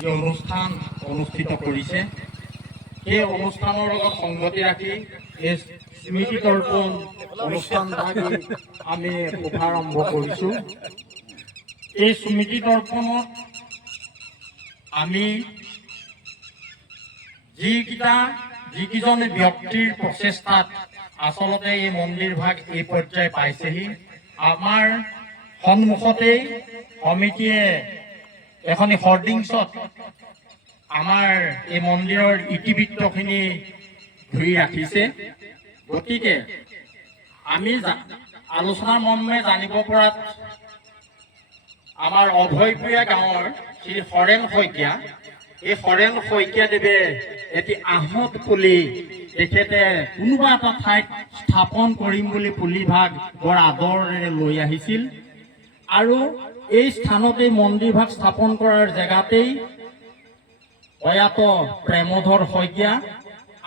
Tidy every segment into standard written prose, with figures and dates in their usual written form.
যি অনুষ্ঠান অনুষ্ঠিত কৰিছে সেই অনুষ্ঠানৰ লগত সংগতি ৰাখি এই স্মৃতি তৰ্পণ অনুষ্ঠানভাগি আমি শুভাৰম্ভ কৰিছোঁ। এই স্মৃতি তৰ্পণত আমি যিকেইজন ব্যক্তিৰ প্ৰচেষ্টাত আচলতে এই মন্দিৰভাগ এই পৰ্যায় পাইছেহি, আমাৰ সন্মুখতেই সমিতিয়ে এখনি হৰ্ডিংছত আমাৰ এই মন্দিৰৰ ইতিবৃত্তখিনি ধৰি ৰাখিছে। গতিকে আমি আলোচনাৰ মৰ্মে জানিব পৰাত আমাৰ অভয়পুৰীয়া গাঁৱৰ শ্ৰী হৰেণ শইকীয়া, এই হৰেণ শইকীয়াদেৱে এটি আহঁত পুলি তেখেতে কোনোবা এটা ঠাইত স্থাপন কৰিম বুলি পুলিভাগ বৰ আদৰেৰে লৈ আহিছিল আৰু এই স্থানতেই মন্দিৰভাগ স্থাপন কৰাৰ জেগাতেই প্ৰয়াত প্ৰেমধৰ শইকীয়া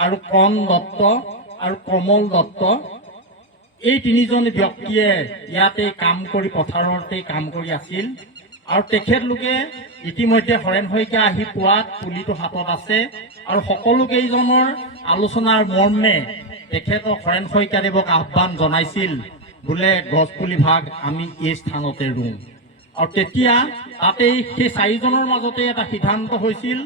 আৰু কণ দত্ত আৰু কমল দত্ত এই তিনিজন ব্যক্তিয়ে ইয়াতে কাম কৰি পথাৰতে কাম কৰি আছিল আৰু তেখেতলোকে ইতিমধ্যে হৰেণ শইকীয়া আহি পোৱাত পুলিটো হাতত আছে আৰু সকলো কেইজনৰ আলোচনাৰ মৰ্মে তেখেতক হৰেণ শইকীয়াদেৱক আহ্বান জনাইছিল বোলে গছ পুলিভাগ আমি এই স্থানতে ৰুওঁ। আৰু তেতিয়া তাতেই সেই চাৰিজনৰ মাজতে এটা সিদ্ধান্ত হৈছিল,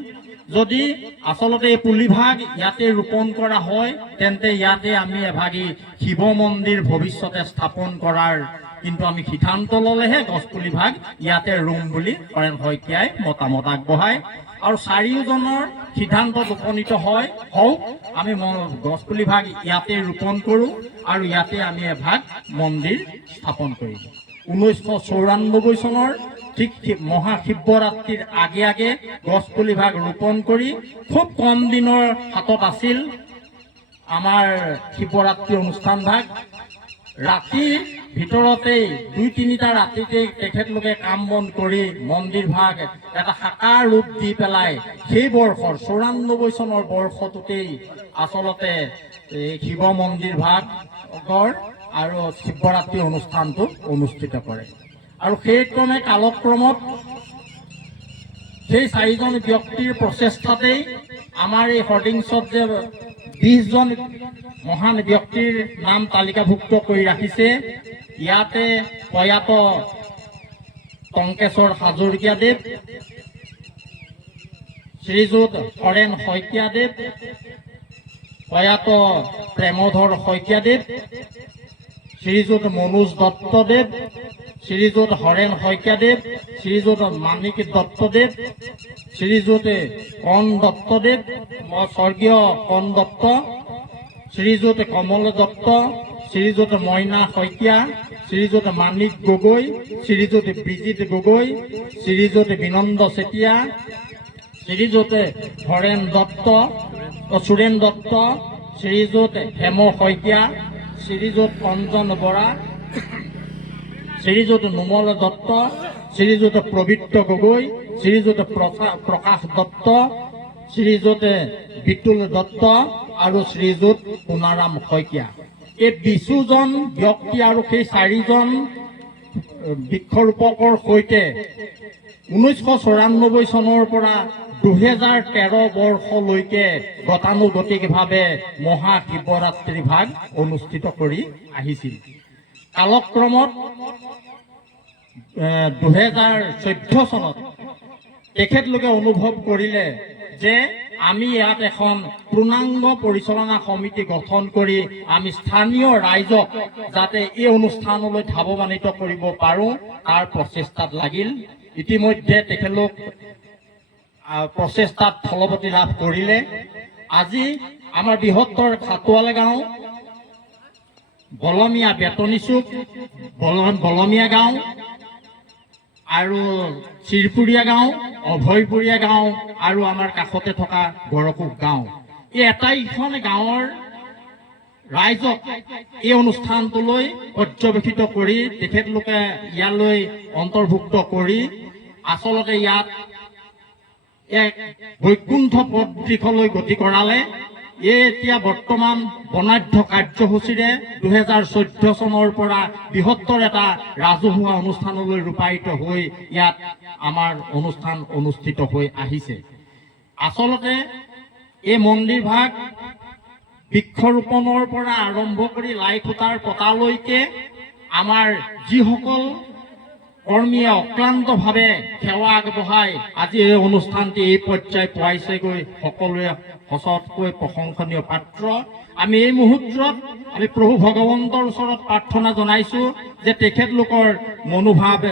যদি আচলতে এই পুলিভাগ ইয়াতে ৰোপণ কৰা হয় তেন্তে ইয়াতে আমি এভাগি শিৱ মন্দিৰ ভৱিষ্যতে স্থাপন কৰাৰ কিন্তু আমি সিদ্ধান্ত ল'লেহে গছপুলিভাগ ইয়াতে ৰুম বুলি হৰেণ শইকীয়াই মতামত আগবঢ়ায় আৰু চাৰিওজনৰ সিদ্ধান্তত উপনীত হওক আমি গছপুলিভাগ ইয়াতে ৰোপণ কৰোঁ আৰু ইয়াতে আমি এভাগ মন্দিৰ স্থাপন কৰিম। 1994 চনৰ ঠিক মহাশিৱৰাত্ৰিৰ আগে আগে গছপুলিভাগ ৰোপণ কৰি খুব কম দিনৰ হাতত আছিল আমাৰ শিৱৰাত্ৰি অনুষ্ঠানভাগ। ৰাতিৰ ভিতৰতেই 2-3টা ৰাতিতেই তেখেতলোকে কাম বন কৰি মন্দিৰভাগ এটা সাকাৰ ৰূপ দি পেলাই সেই বৰ্ষৰ 94 চনৰ বৰ্ষটোতেই আচলতে শিৱ মন্দিৰভাগৰ আৰু শিৱৰাত্ৰি অনুষ্ঠানটো অনুষ্ঠিত কৰে আৰু সেই ক্ৰমে কালক্ৰমত সেই চাৰিজন ব্যক্তিৰ প্ৰচেষ্টাতেই আমাৰ এই হৰ্ডিংছত যে 20জন মহান ব্যক্তিৰ নাম তালিকাভুক্ত কৰি ৰাখিছে, ইয়াতে প্ৰয়াত টংকেশ্বৰ হাজৰিকাদেৱ, শ্ৰীযুত হৰেণ শইকীয়াদেৱ, প্ৰয়াত প্ৰেমধৰ শইকীয়াদেৱ, শ্ৰীযুত মনোজ দত্তদেৱ, শ্ৰীযুত হৰেণ শইকীয়াদেৱ, শ্ৰীযুত মানিক দত্তদেৱ, শ্ৰীযুত কণ দত্তদেৱ, স্বৰ্গীয় কণ দত্ত, শ্ৰীযুত কমল দত্ত, শ্ৰীযুত মইনা শইকীয়া, শ্ৰীযুত মানিক গগৈ, শ্ৰীযুত বিজিত গগৈ, শ্ৰীযুত বিনন্দ চেতিয়া, শ্ৰীযুত হৰেণ দত্ত, সুৰেণ দত্ত, শ্ৰীযুত হেম শইকীয়া, শ্ৰীযুত অঞ্জন বৰা, শ্ৰীযুত নোমল দত্ত, শ্ৰীযুত প্ৰবৃত্ত গগৈ, শ্ৰীযুত প্ৰকাশ দত্ত, শ্ৰীযুত বিতুল দত্ত আৰু শ্ৰীযুত সোণাৰাম শইকীয়া। এই 20জন ব্যক্তি আৰু সেই 4জন বৃক্ষৰোপকৰ সৈতে 1994 চনৰ পৰা 2013 বৰ্ষলৈকে গতানুগতিকভাৱে মহাশিৱৰাত্ৰি ভাগ অনুষ্ঠিত কৰি আহিছিল। কালক্ৰমত 2014 চনত তেখেতলোকে অনুভৱ কৰিলে যে আমি ইয়াত এখন পূৰ্ণাংগ পৰিচালনা সমিতি গঠন কৰি আমি স্থানীয় ৰাইজক যাতে এই অনুষ্ঠানলৈ ধাৱমানিত কৰিব পাৰোঁ তাৰ প্ৰচেষ্টাত লাগিল। ইতিমধ্যে তেখেতলোক প্ৰচেষ্টাত ফলৱতী লাভ কৰিলে। আজি আমাৰ বৃহত্তৰ খাটোৱাল গাঁও, বলমীয়া বেতনী চুক, বলমীয়া গাঁও আৰু চিৰপুৰীয়া গাঁও, অভয়পুৰীয়া গাঁও আৰু আমাৰ কাষতে থকা গৰকুক গাঁও, এই এটাইখন গাঁৱৰ ৰাইজক এই অনুষ্ঠানটোলৈ পৰ্যবেক্ষিত কৰি তেখেতলোকে ইয়ালৈ অন্তৰ্ভুক্ত কৰি আচলতে ইয়াত এক বৈকুণ্ঠ পথ দিশলৈ গতি কৰালে এতিয়া বৰ্তমান বৰ্ণাঢ্য কাৰ্যসূচীৰে 2014 চনৰ পৰা বৃহত্তৰ এটা ৰাজহুৱা অনুষ্ঠানলৈ ৰূপায়িত হৈ ইয়াত আমাৰ অনুষ্ঠান অনুষ্ঠিত হৈ আহিছে। আচলতে এই মন্দিৰ ভাগ বৃক্ষৰোপণৰ পৰা আৰম্ভ কৰি লাই খুঁটাৰ পতালৈকে আমাৰ যিসকল কৰ্মীয়ে অক্লান্তভাৱে সেৱা আগবঢ়াই আজি এই অনুষ্ঠানটি এই পৰ্যায় পোৱাইছেগৈ, সকলোৱে সঁচাতকৈ প্ৰশংসনীয় পাত্ৰ। আমি এই মুহূৰ্তত আমি প্ৰভু ভগৱন্তৰ ওচৰত প্ৰাৰ্থনা জনাইছো যে তেখেতলোকৰ মনোভাৱ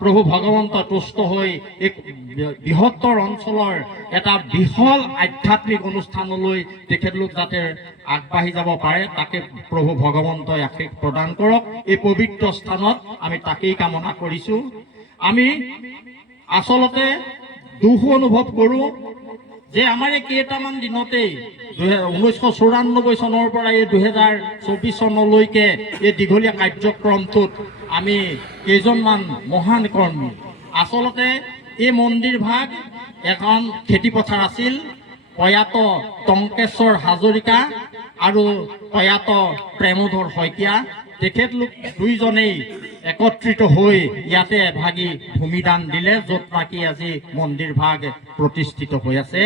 প্ৰভু ভগৱন্ত তুষ্ট হৈ এই বৃহত্তৰ অঞ্চলৰ এটা বৃহৎ আধ্যাত্মিক অনুষ্ঠানলৈ তেখেতলোক যাতে আগবাঢ়ি যাব পাৰে তাকে প্ৰভু ভগৱন্তই আশীষ প্ৰদান কৰক। এই পবিত্ৰ স্থানত আমি তাকেই কামনা কৰিছো। আমি আচলতে দুখ অনুভৱ কৰোঁ যে আমাৰ এই কেইটামান দিনতেই 1994 চনৰ পৰা এই 2024 চনলৈকে এই দীঘলীয়া কাৰ্যক্ৰমটোত আমি কেইজনমান মহান কৰ্মী, আচলতে এই মন্দিৰ ভাগ এখন খেতিপথাৰ আছিল। প্ৰয়াত টংকেশ্বৰ হাজৰিকা আৰু প্ৰয়াত প্ৰেমধৰ শইকীয়া তেখেতলোক দুইজনেই একত্ৰিত হৈ ইয়াতে এভাগি ভূমিদান দিলে, য'ত নাকি আজি মন্দিৰ ভাগ প্ৰতিষ্ঠিত হৈ আছে।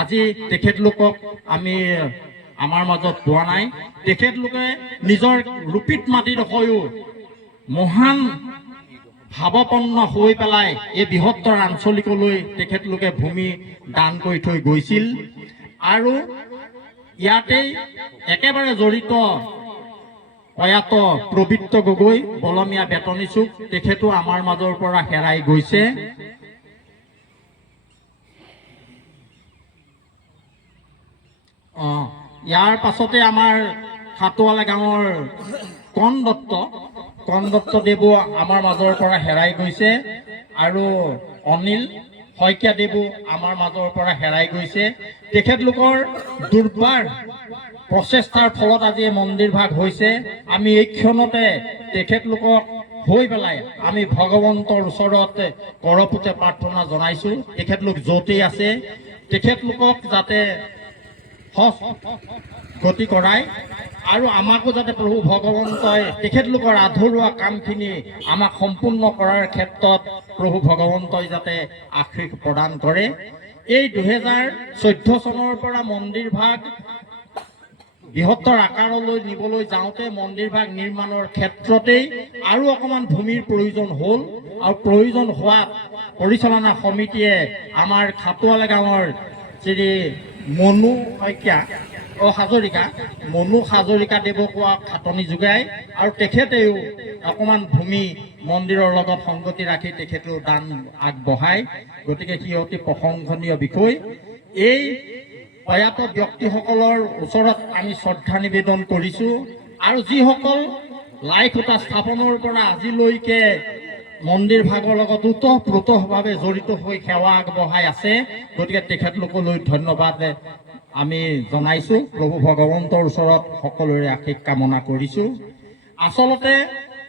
আজি তেখেতলোকক আমি আমাৰ মাজত পোৱা নাই। তেখেতলোকে নিজৰ ৰূপিত মাটিডোখৰো মহান ভাৱপন্ন হৈ পেলাই এই বৃহত্তৰ আঞ্চলিকলৈ তেখেতলোকে ভূমি দান কৰি থৈ গৈছিল। আৰু ইয়াতেই একেবাৰে জড়িত প্ৰয়াত প্ৰবৃত্ত গগৈ বলমীয়া বেতনী চুক, তেখেতো আমাৰ মাজৰ পৰা হেৰাই গৈছে। ইয়াৰ পাছতে আমাৰ খাটোৱালা গাঁৱৰ কণ দত্ত দেৱো আমাৰ মাজৰ পৰা হেৰাই গৈছে আৰু অনিল শইকীয়া দেৱো আমাৰ মাজৰ পৰা হেৰাই গৈছে। তেখেতলোকৰ দুৰ্বাৰ প্ৰচেষ্টাৰ ফলত আজি মন্দিৰ ভাগ হৈছে। আমি এই ক্ষণতে তেখেতলোকক হৈ পেলাই আমি ভগৱন্তৰ ওচৰত কৰপুতে প্ৰাৰ্থনা জনাইছো, তেখেতলোক য'তেই আছে তেখেতলোকক যাতে গতি কৰাই আৰু আমাকো যাতে প্ৰভু ভগৱন্তই তেখেতলোকৰ আধৰুৱা কামখিনি আমাক সম্পূৰ্ণ কৰাৰ ক্ষেত্ৰত প্ৰভু ভগৱন্তই যাতে আশীষ প্ৰদান কৰে। এই 2014 চনৰ পৰা মন্দিৰ ভাগ বৃহত্তৰ আকাৰলৈ নিবলৈ যাওঁতে মন্দিৰ ভাগ নিৰ্মাণৰ ক্ষেত্ৰতেই আৰু অকণমান ভূমিৰ প্ৰয়োজন হ'ল আৰু প্ৰয়োজন হোৱাত পৰিচালনা সমিতিয়ে আমাৰ খাটোৱালা গাঁৱৰ শ্ৰী মনু শইকীয়া মনু হাজৰিকা দেৱক খাটনি যোগায় আৰু তেখেতেও অকণমান ভূমি মন্দিৰৰ লগত সংগতি ৰাখি তেখেতেও দান আগবঢ়ায়। গতিকে সি অতি প্ৰশংসনীয় বিষয়। এই প্ৰয়াত ব্যক্তিসকলৰ ওচৰত আমি শ্ৰদ্ধা নিবেদন কৰিছোঁ আৰু যিসকল লাই খুঁটা স্থাপনৰ পৰা আজিলৈকে মন্দিৰ ভাগৰ লগত ওতঃপ্ৰোতঃভাৱে জড়িত হৈ সেৱা আগবঢ়াই আছে, গতিকে তেখেতলোকলৈ ধন্যবাদ আমি জনাইছোঁ। প্ৰভু ভগৱন্তৰ ওচৰত সকলোৰে আশীষ কামনা কৰিছোঁ। আচলতে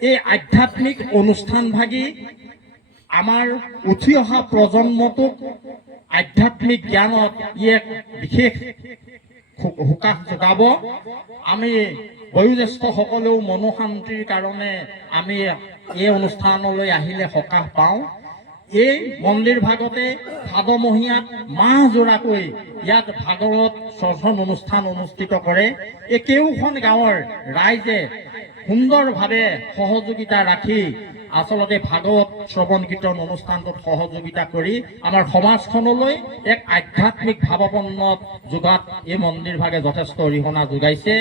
এই আধ্যাত্মিক অনুষ্ঠান ভাগি আমাৰ উঠি অহা প্ৰজন্মটোক আধ্যাত্মিক জ্ঞানত ই এক বিশেষ সকাহ যোগাব। আমি বয়োজ্যেষ্ঠসকলেও মনোশান্তিৰ কাৰণে আমি এই অনুষ্ঠানলৈ আহিলে সকাহ পাওঁ। এই মন্দিৰ ভাগতে ভাদমহীয়াত মাহজোৰাকৈ ইয়াত ভাগৱত শ্ৰৱণ অনুষ্ঠান অনুষ্ঠিত কৰে। এই কেওখন গাঁৱৰ ৰাইজে সুন্দৰভাৱে সহযোগিতা ৰাখি আচলতে ভাগৱত শ্ৰৱণ কীৰ্তন অনুষ্ঠানটোত সহযোগিতা কৰি আমাৰ সমাজখনলৈ এক আধ্যাত্মিক ভাৱপন্ন যোগাত এই মন্দিৰ ভাগে যথেষ্ট অৰিহণা যোগাইছে।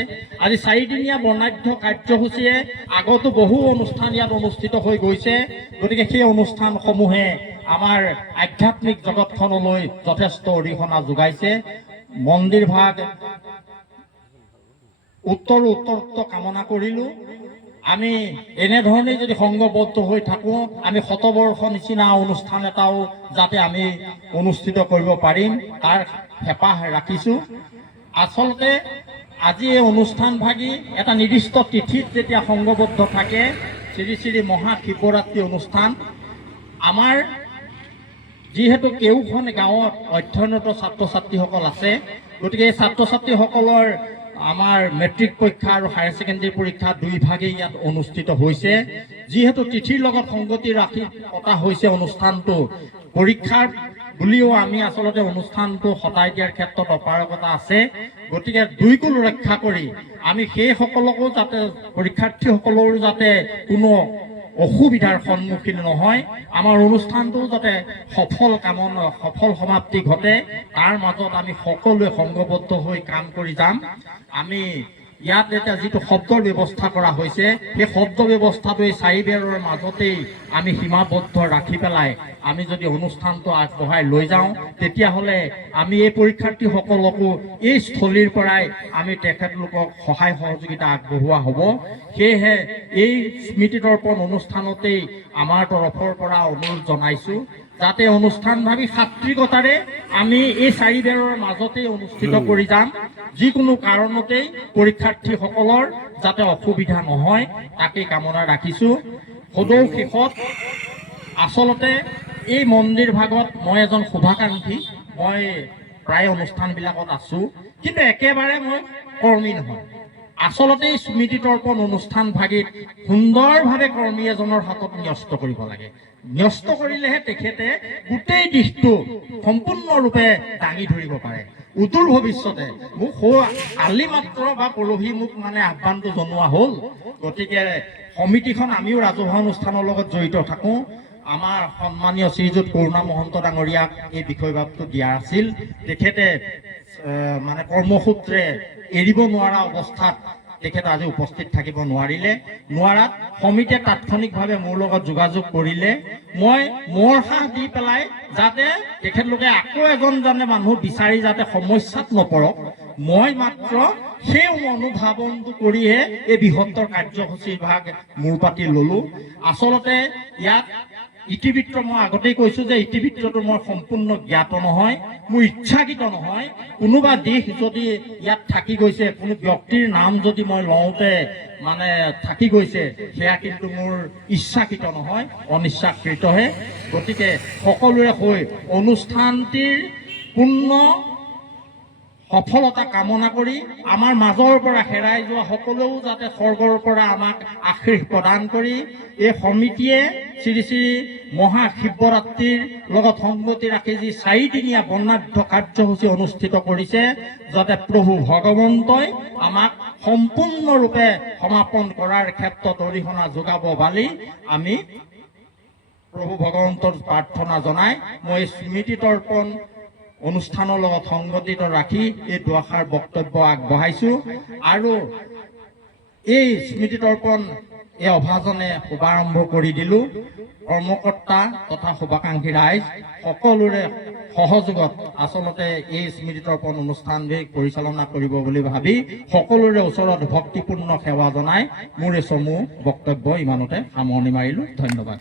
আজি 4দিনীয়া বৰ্ণাঢ্য কাৰ্যসূচীয়ে আগতো বহু অনুষ্ঠান ইয়াত অনুষ্ঠিত হৈ গৈছে, গতিকে সেই অনুষ্ঠানসমূহে আমাৰ আধ্যাত্মিক জগতখনলৈ যথেষ্ট অৰিহণা যোগাইছে। মন্দিৰ ভাগ উত্তৰোত্তৰ কামনা কৰিলোঁ। আমি এনেধৰণেই যদি সংঘবদ্ধ হৈ থাকোঁ, আমি শতবৰ্ষ নিচিনা অনুষ্ঠান এটাও যাতে আমি অনুষ্ঠিত কৰিব পাৰিম তাৰ হেঁপাহ ৰাখিছোঁ। আচলতে আজি এই অনুষ্ঠান ভাগি এটা নিৰ্দিষ্ট তিথিত যেতিয়া সংঘবদ্ধ থাকে, শ্ৰী শ্ৰী মহাশিৱৰাত্ৰি অনুষ্ঠান, আমাৰ যিহেতু কেউখন গাঁৱত অধ্যয়নৰত ছাত্ৰ ছাত্ৰীসকল আছে, গতিকে এই ছাত্ৰ ছাত্ৰীসকলৰ আমাৰ মেট্ৰিক পৰীক্ষা আৰু হায়াৰ ছেকেণ্ডেৰী পৰীক্ষা দুইভাগেই ইয়াত অনুষ্ঠিত হৈছে। যিহেতু তিথিৰ লগত সংগতি ৰাখি পতা হৈছে অনুষ্ঠানটো, পৰীক্ষাৰ বুলিও আমি আচলতে অনুষ্ঠানটো সদায় দিয়াৰ ক্ষেত্ৰত অপাৰগতা আছে। গতিকে দুইকুল ৰক্ষা কৰি আমি সেইসকলকো যাতে পৰীক্ষাৰ্থীসকলৰো যাতে কোনো অসুবিধাৰ সন্মুখীন নহয়, আমাৰ অনুষ্ঠানটো যাতে সফল সমাপ্তি ঘটে, তাৰ মাজত আমি সকলোৱে সংঘবদ্ধ হৈ কাম কৰি যাম। আমি ইয়াত এতিয়া যিটো শব্দৰ ব্যৱস্থা কৰা হৈছে, সেই শব্দ ব্যৱস্থাটো এই চাৰিবেৰৰ মাজতেই আমি সীমাবদ্ধ ৰাখি পেলাই আমি যদি অনুষ্ঠানটো আগবঢ়াই লৈ যাওঁ, তেতিয়াহ'লে আমি এই পৰীক্ষাৰ্থীসকলকো এই স্থলীৰ পৰাই আমি তেখেতলোকক সহায় সহযোগিতা আগবঢ়োৱা হ'ব। সেয়েহে এই স্মৃতিতৰ্পণ অনুষ্ঠানতেই আমাৰ তৰফৰ পৰা অনুৰোধ জনাইছোঁ যাতে অনুষ্ঠানভাৱী সাত্বিকতাৰে আমি এই চাৰিবেৰৰ মাজতেই অনুষ্ঠিত কৰি যাম। যিকোনো কাৰণতেই পৰীক্ষাৰ্থীসকলৰ যাতে অসুবিধা নহয় তাকেই কামনা ৰাখিছোঁ। সদৌ শেষত আচলতে এই মন্দিৰ ভাগত মই এজন শুভাকাংক্ষী, মই প্ৰায় অনুষ্ঠানবিলাকত আছোঁ, কিন্তু একেবাৰে মই কৰ্মী নহয়। আচলতে এই স্মৃতিতৰ্পণ অনুষ্ঠান ভাগিত সুন্দৰভাৱে কৰ্মী এজনৰ হাতত ন্যস্ত কৰিব লাগে। ন্যস্ত কৰিলেহে তেখেতে গোটেই দিশটো সম্পূৰ্ণৰূপে দাঙি ধৰিব পাৰে। উদূৰ ভৱিষ্যতে মোক কালি মাত্ৰ বা পৰহি মোক আহ্বানটো জনোৱা হ'ল। গতিকে সমিতিখন আমিও ৰাজহুৱা অনুষ্ঠানৰ লগত জড়িত থাকোঁ। আমাৰ সন্মানীয় শ্ৰীযুত কৰুণা মহন্ত ডাঙৰীয়াক এই বিষয়ভাগটো দিয়া আছিল। তেখেতে কৰ্মসূত্ৰে এৰিব নোৱাৰা অৱস্থাত তেখেত আজি উপস্থিত থাকিব নোৱাৰাত সমিতিয়ে তাৎক্ষণিকভাৱে মোৰ লগত যোগাযোগ কৰিলে। মই মোৰ সাহ দি পেলাই যাতে তেখেতলোকে আকৌ এজন মানুহ বিচাৰি যাতে সমস্যাত নপৰক, মই মাত্ৰ সেই অনুধাৱনটো কৰিহে এই বৃহত্তৰ কাৰ্যসূচীৰ ভাগ মূৰ পাতি ল'লো। আচলতে ইয়াত ইতিবৃত্ত মই আগতেই কৈছোঁ যে ইতিবৃত্তটো মই সম্পূৰ্ণ জ্ঞাত নহয়, মোৰ ইচ্ছাকৃত নহয়। কোনোবা দিশ যদি ইয়াত থাকি গৈছে, কোনো ব্যক্তিৰ নাম যদি মই লওঁতে থাকি গৈছে, সেয়া কিন্তু মোৰ ইচ্ছাকৃত নহয়, অনিচ্ছাকৃতহে। গতিকে সকলোৰে হৈ অনুষ্ঠানটিৰ পূৰ্ণ সফলতা কামনা কৰি আমাৰ মাজৰ পৰা হেৰাই যোৱা সকলেও যাতে স্বৰ্গৰ পৰা আমাক আশীষ প্ৰদান কৰি এই সমিতিয়ে শ্ৰী শ্ৰী মহাশিৱৰাত্ৰিৰ লগত সংগতি ৰাখি যি 4দিনীয়া বৰ্ণাঢ্য কাৰ্যসূচী অনুষ্ঠিত কৰিছে, যাতে প্ৰভু ভগৱন্তই আমাক সম্পূৰ্ণৰূপে সমাপন কৰাৰ ক্ষেত্ৰত অৰিহণা যোগাব বুলি আমি প্ৰভু ভগৱন্তৰ প্ৰাৰ্থনা জনাই মই স্মৃতিতৰ্পণ অনুষ্ঠানৰ লগত সংগতিত ৰাখি এই দুআষাৰ বক্তব্য আগবঢ়াইছোঁ। আৰু এই স্মৃতিতৰ্পণ এই অভাজনে শুভাৰম্ভ কৰি দিলোঁ। কৰ্মকৰ্তা তথা শুভাকাংক্ষী ৰাইজ সকলোৰে সহযোগত আচলতে এই স্মৃতিতৰ্পণ অনুষ্ঠানবিধ পৰিচালনা কৰিব বুলি ভাবি সকলোৰে ওচৰত ভক্তিপূৰ্ণ সেৱা জনাই মোৰ এই চমু বক্তব্য ইমানতে সামৰণি মাৰিলোঁ। ধন্যবাদ।